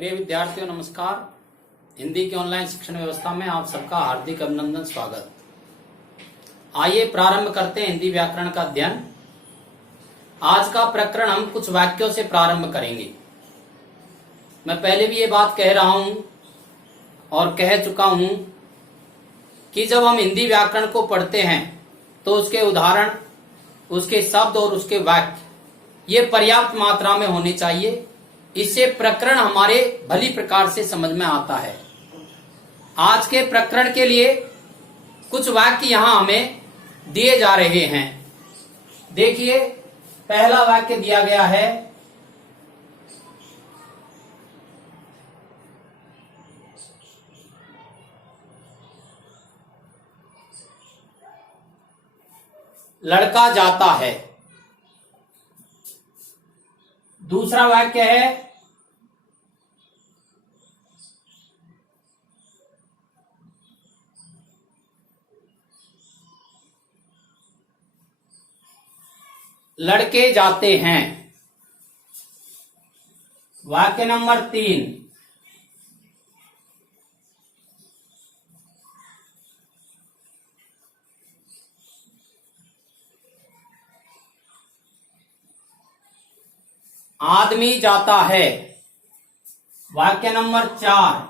प्रिय विद्यार्थियों नमस्कार। हिंदी की ऑनलाइन शिक्षण व्यवस्था में आप सबका हार्दिक अभिनंदन स्वागत। आइए प्रारंभ करते हैं हिंदी व्याकरण का अध्ययन। आज का प्रकरण हम कुछ वाक्यों से प्रारंभ करेंगे। मैं पहले भी ये बात कह रहा हूं और कह चुका हूं कि जब हम हिंदी व्याकरण को पढ़ते हैं तो उसके उदाहरण, उसके शब्द और उसके वाक्य ये पर्याप्त मात्रा में होने चाहिए। इससे प्रकरण हमारे भली प्रकार से समझ में आता है। आज के प्रकरण के लिए कुछ वाक्य यहां हमें दिए जा रहे हैं। देखिए, पहला वाक्य दिया गया है, लड़का जाता है। दूसरा वाक्य है, लड़के जाते हैं। वाक्य नंबर 3, आदमी जाता है। वाक्य नंबर 4,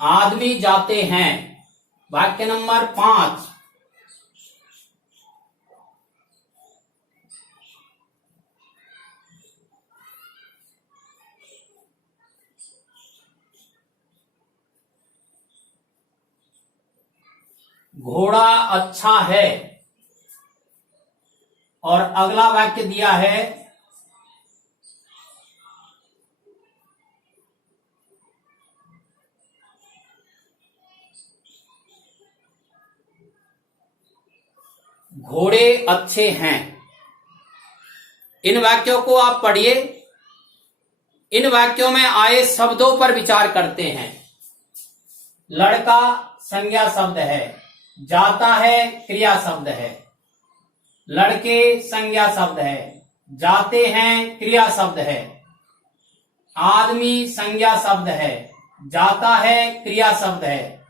आदमी जाते हैं। वाक्य नंबर 5, घोड़ा अच्छा है। और अगला वाक्य दिया है, घोड़े अच्छे हैं। इन वाक्यों को आप पढ़िए। इन वाक्यों में आए शब्दों पर विचार करते हैं। लड़का संज्ञा शब्द है, जाता है क्रिया शब्द है। लड़के संज्ञा शब्द है, जाते हैं क्रिया शब्द है। आदमी संज्ञा शब्द है, जाता है क्रिया शब्द है।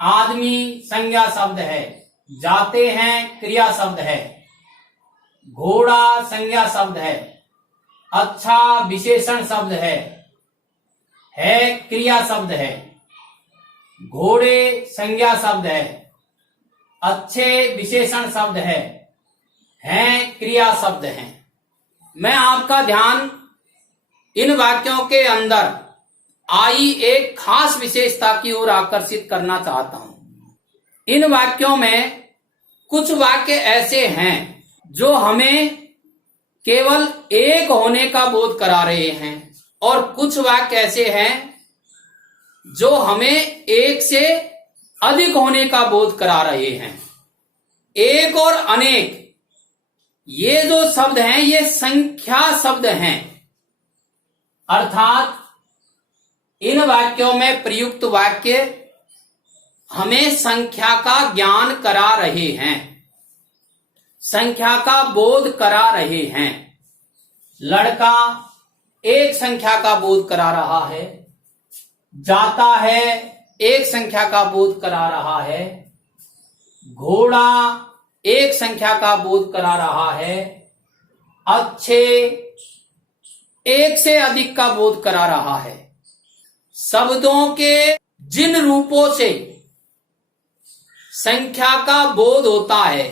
आदमी संज्ञा शब्द है, जाते हैं क्रिया शब्द है। घोड़ा संज्ञा शब्द है, अच्छा विशेषण शब्द है क्रिया शब्द है। घोड़े संज्ञा शब्द है, अच्छे विशेषण शब्द है क्रिया शब्द है। मैं आपका ध्यान इन वाक्यों के अंदर आई एक खास विशेषता की ओर आकर्षित करना चाहता हूं। इन वाक्यों में कुछ वाक्य ऐसे हैं जो हमें केवल एक होने का बोध करा रहे हैं और कुछ वाक्य ऐसे हैं जो हमें एक से अधिक होने का बोध करा रहे हैं। एक और अनेक ये जो शब्द हैं ये संख्या शब्द हैं, अर्थात इन वाक्यों में प्रयुक्त वाक्य हमें संख्या का ज्ञान करा रहे हैं, संख्या का बोध करा रहे हैं। लड़का एक संख्या का बोध करा रहा है, जाता है एक संख्या का बोध करा रहा है। घोड़ा एक संख्या का बोध करा रहा है। अच्छे एक से अधिक का बोध करा रहा है। शब्दों के जिन रूपों से संख्या का बोध होता है,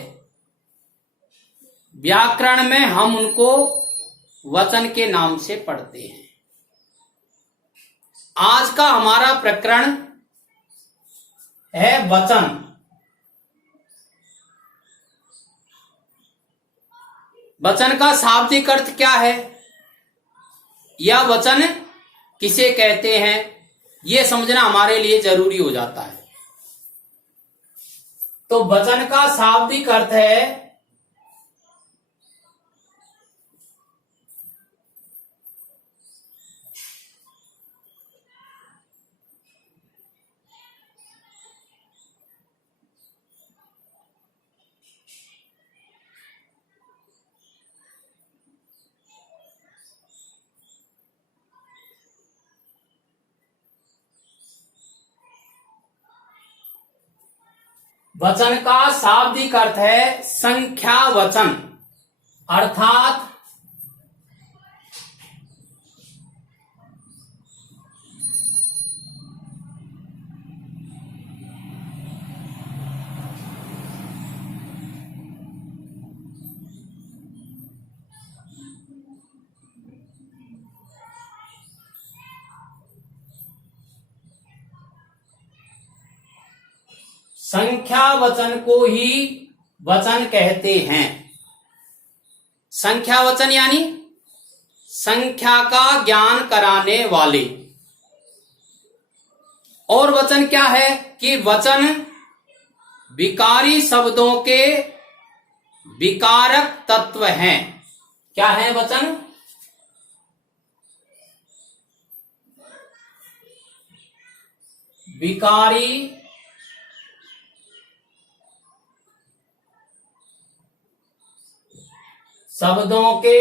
व्याकरण में हम उनको वचन के नाम से पढ़ते हैं। आज का हमारा प्रकरण है वचन। वचन का शाब्दिक अर्थ क्या है, या वचन किसे कहते हैं, यह समझना हमारे लिए जरूरी हो जाता है। तो वचन का शाब्दिक अर्थ है वचन का शाब्दिक अर्थ है संख्या वचन, अर्थात संख्या वचन को ही वचन कहते हैं। संख्या वचन यानी संख्या का ज्ञान कराने वाले। और वचन क्या है कि वचन विकारी शब्दों के विकारक तत्व हैं। क्या है वचन? विकारी शब्दों के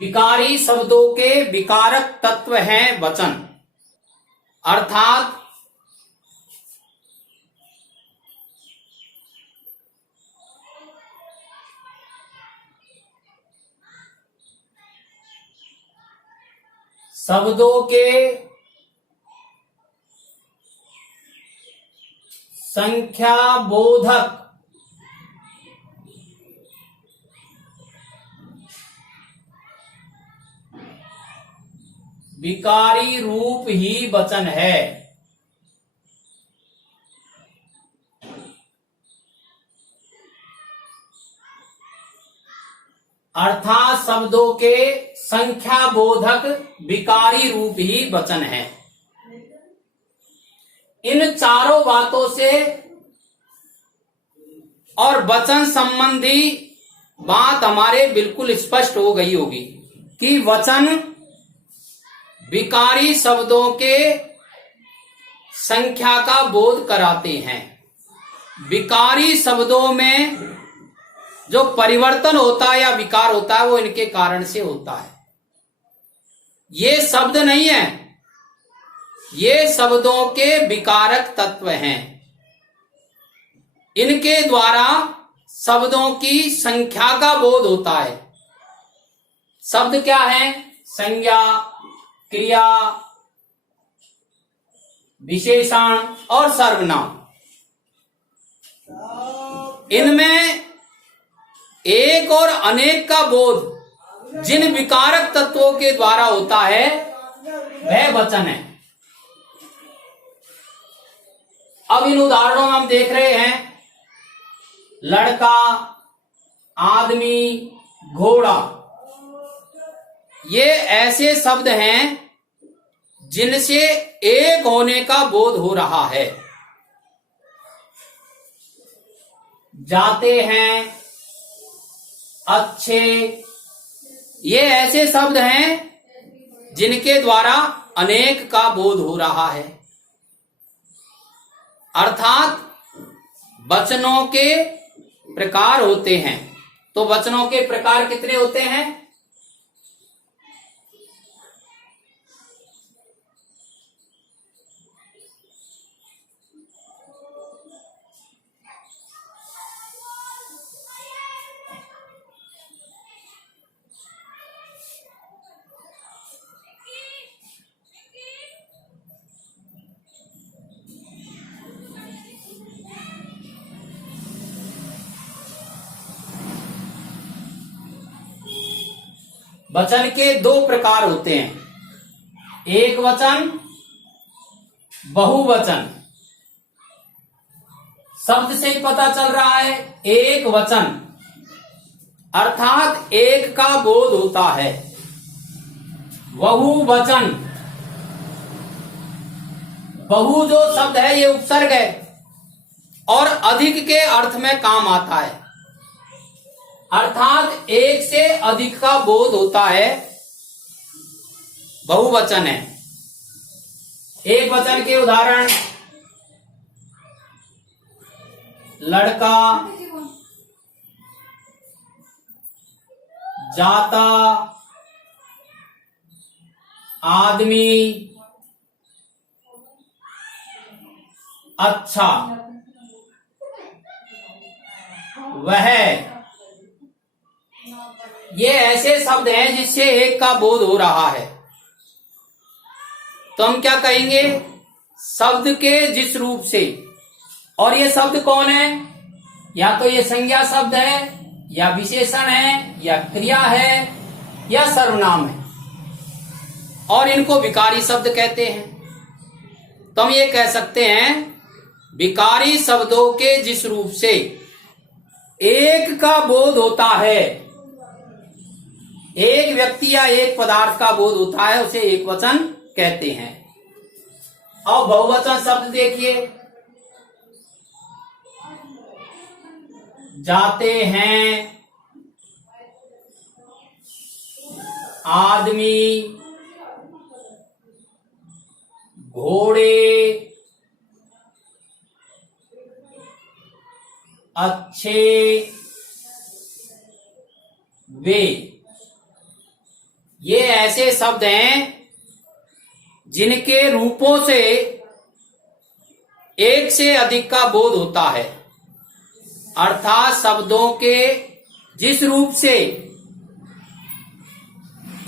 विकारी शब्दों के विकारक तत्व हैं वचन, अर्थात शब्दों के संख्या बोधक विकारी रूप ही वचन है। अर्थात शब्दों के संख्या बोधक विकारी रूप ही वचन है। इन चारों बातों से और वचन संबंधी बात हमारे बिल्कुल स्पष्ट हो गई होगी कि वचन विकारी शब्दों के संख्या का बोध कराते हैं। विकारी शब्दों में जो परिवर्तन होता है या विकार होता है वो इनके कारण से होता है। ये शब्द नहीं है, ये शब्दों के विकारक तत्व हैं। इनके द्वारा शब्दों की संख्या का बोध होता है। शब्द क्या है? संज्ञा, क्रिया, विशेषण और सर्वनाम। इनमें एक और अनेक का बोध जिन विकारक तत्वों के द्वारा होता है वह वचन है। अब इन उदाहरणों में हम देख रहे हैं लड़का, आदमी, घोड़ा। ये ऐसे शब्द हैं जिनसे एक होने का बोध हो रहा है। जाते हैं, अच्छे, ये ऐसे शब्द हैं जिनके द्वारा अनेक का बोध हो रहा है। अर्थात वचनों के प्रकार होते हैं। तो वचनों के प्रकार कितने होते हैं? वचन के दो प्रकार होते हैं, एक वचन, बहुवचन। शब्द से ही पता चल रहा है एक वचन, अर्थात एक का बोध होता है। बहुवचन, बहु जो शब्द है ये उपसर्ग है और अधिक के अर्थ में काम आता है, अर्थात एक से अधिक का बोध होता है, बहुवचन है। एक वचन के उदाहरण लड़का, जाता, आदमी, अच्छा, वह। ये ऐसे शब्द हैं जिससे एक का बोध हो रहा है। तो हम क्या कहेंगे? शब्द के जिस रूप से। और ये शब्द कौन है? या तो ये संज्ञा शब्द है, या विशेषण है, या क्रिया है, या सर्वनाम है। और इनको विकारी शब्द कहते हैं। तो हम ये कह सकते हैं, विकारी शब्दों के जिस रूप से एक का बोध होता है, एक व्यक्ति या एक पदार्थ का बोध होता है, उसे एक वचन कहते हैं। और बहुवचन शब्द देखिए, जाते हैं, आदमी, घोड़े, अच्छे, वे। ये ऐसे शब्द हैं जिनके रूपों से एक से अधिक का बोध होता है। अर्थात शब्दों के जिस रूप से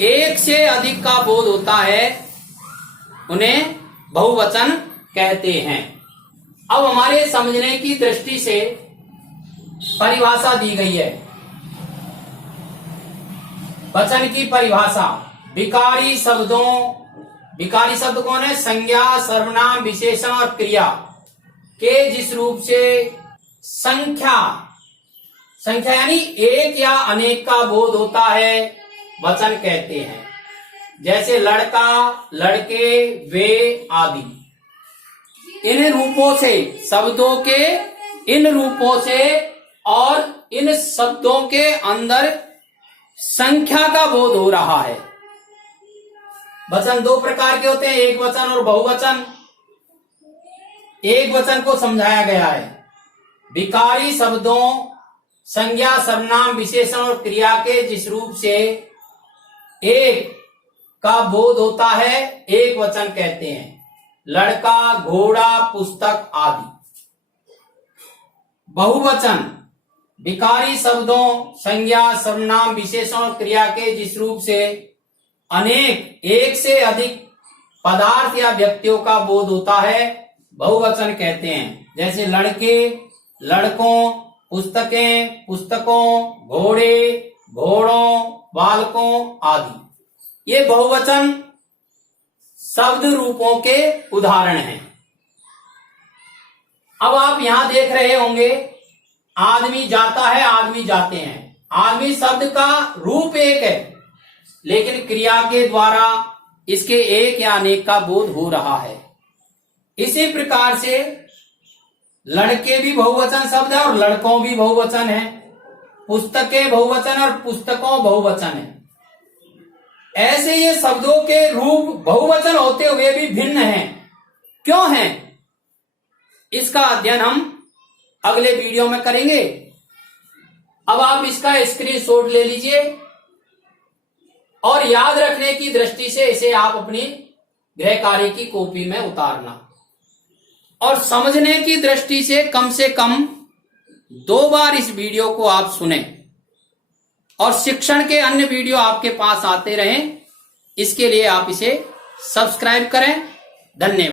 एक से अधिक का बोध होता है, उन्हें बहुवचन कहते हैं। अब हमारे समझने की दृष्टि से परिभाषा दी गई है। वचन की परिभाषा, विकारी शब्दों, विकारी शब्द कौन है? संज्ञा, सर्वनाम, विशेषण और क्रिया के जिस रूप से संख्या, संख्या यानी एक या अनेक का बोध होता है, वचन कहते हैं। जैसे लड़का, लड़के, वे आदि। इन रूपों से, शब्दों के इन रूपों से और इन शब्दों के अंदर संख्या का बोध हो रहा है। वचन दो प्रकार के होते हैं, एक वचन और बहुवचन। एक वचन को समझाया गया है, विकारी शब्दों, संज्ञा, सर्वनाम, विशेषण और क्रिया के जिस रूप से एक का बोध होता है, एक वचन कहते हैं। लड़का, घोड़ा, पुस्तक आदि। बहुवचन, विकारी शब्दों, संज्ञा, सर्वनाम, विशेषण और क्रिया के जिस रूप से अनेक, एक से अधिक पदार्थ या व्यक्तियों का बोध होता है, बहुवचन कहते हैं। जैसे लड़के, लड़कों, पुस्तकें, पुस्तकों, घोड़े, घोड़ों, बालकों आदि। ये बहुवचन शब्द रूपों के उदाहरण हैं। अब आप यहां देख रहे होंगे, आदमी जाता है, आदमी जाते हैं। आदमी शब्द का रूप एक है, लेकिन क्रिया के द्वारा इसके एक या अनेक का बोध हो रहा है। इसी प्रकार से लड़के भी बहुवचन शब्द है और लड़कों भी बहुवचन है। पुस्तकें बहुवचन और पुस्तकों बहुवचन है। ऐसे ये शब्दों के रूप बहुवचन होते हुए भी भिन्न हैं। क्यों हैं? इसका अध्ययन हम अगले वीडियो में करेंगे। अब आप इसका स्क्रीनशॉट ले लीजिए और याद रखने की दृष्टि से इसे आप अपनी गृह कार्य की कॉपी में उतारना, और समझने की दृष्टि से कम 2 बार इस वीडियो को आप सुने, और शिक्षण के अन्य वीडियो आपके पास आते रहें। इसके लिए आप इसे सब्सक्राइब करें। धन्यवाद।